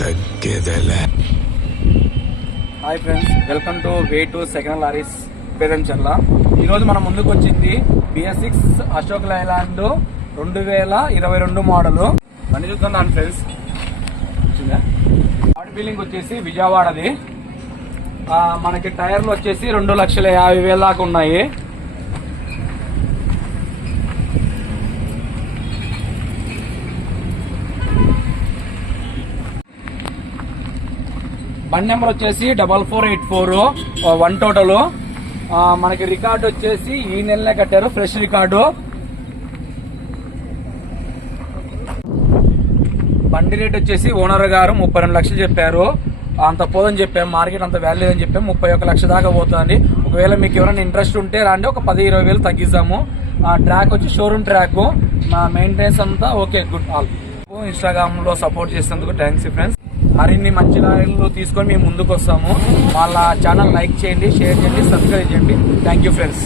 తగ్గేదలే. Hi friends, welcome to way to second lorries పేదంచర్ల. ఈరోజు మన ముందుకు వచ్చింది BS6 అశోక్ లైలాండ్ 2022 మోడల్. బండి చూస్తున్నాను ఫ్రెండ్స్. బాడీ బిల్డింగ్ వచ్చేసి విజయవాడది. మనకి టైర్లు వచ్చేసి 2,50,000 దాకా ఉన్నాయి. బండి నెంబర్ వచ్చేసి 4484 1 టోటల్. మనకి రికార్డు వచ్చేసి ఈ నెలనే కట్టారు, ఫ్రెష్ రికార్డు. బండి రేట్ వచ్చేసి ఓనర్ గారు 32 లక్షలు చెప్పారు. అంత పోదని చెప్పాము, మార్కెట్ అంత వాల్యూ అని చెప్పాము. 31 లక్ష దాకా పోతుంది. ఒకవేళ మీకు ఎవరైనా ఇంట్రెస్ట్ ఉంటే రండి, ఒక 10-20 వేలు తగ్గిస్తాము. ట్రాక్ వచ్చి షోరూమ్ ట్రాక్. మెయింటెనెన్స్ అంతా ఓకే, గుడ్. ఆల్ ఇన్స్టాగ్రామ్ లో సపోర్ట్ చేసేందుకు థ్యాంక్స్ ఫ్రెండ్స్. మరిన్ని మంచి లారీలు తీసుకొని మేము ముందుకు వస్తాము. వాళ్ళ ఛానల్ లైక్ చేయండి, షేర్ చేయండి, సబ్స్క్రైబ్ చేయండి. Thank you friends.